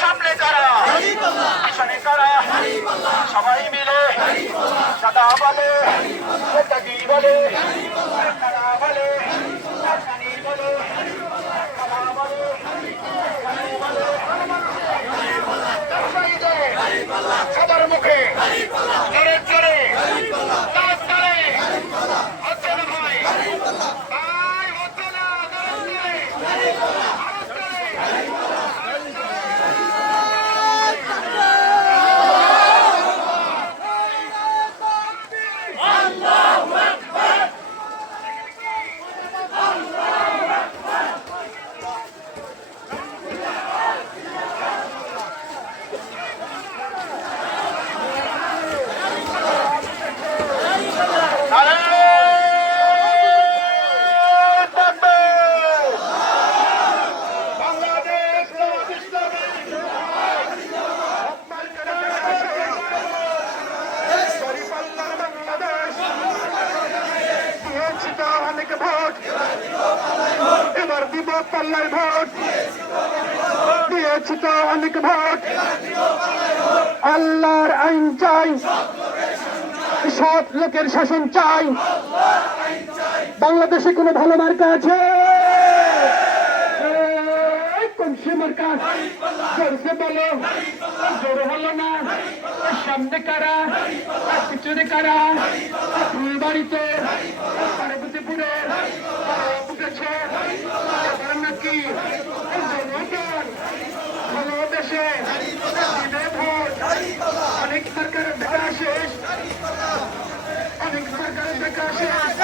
সামনে কারা কারা সবাই মিলে সাদা বলে কাকি বলে কারা বলে মুখে জোরে অনেক ভোট। এবার দিব পাল্লায় ভোট। দিয়েছি তো অনেক ভোট। আল্লাহর আইন চাই। সৎ লোকের শাসন চাই। বাংলাদেশে কোনো ভালো মার্কা আছে? মার্কা? সামনে কারা? পিছনে কারা? ফুল বাড়িতে পার্বতীপুরে উঠেছে এবার নাকি জনগণ ভালো দেশে দিবে ভোট অনেক সরকারের দেখা শেষ অনেক সরকারের দেখা শেষ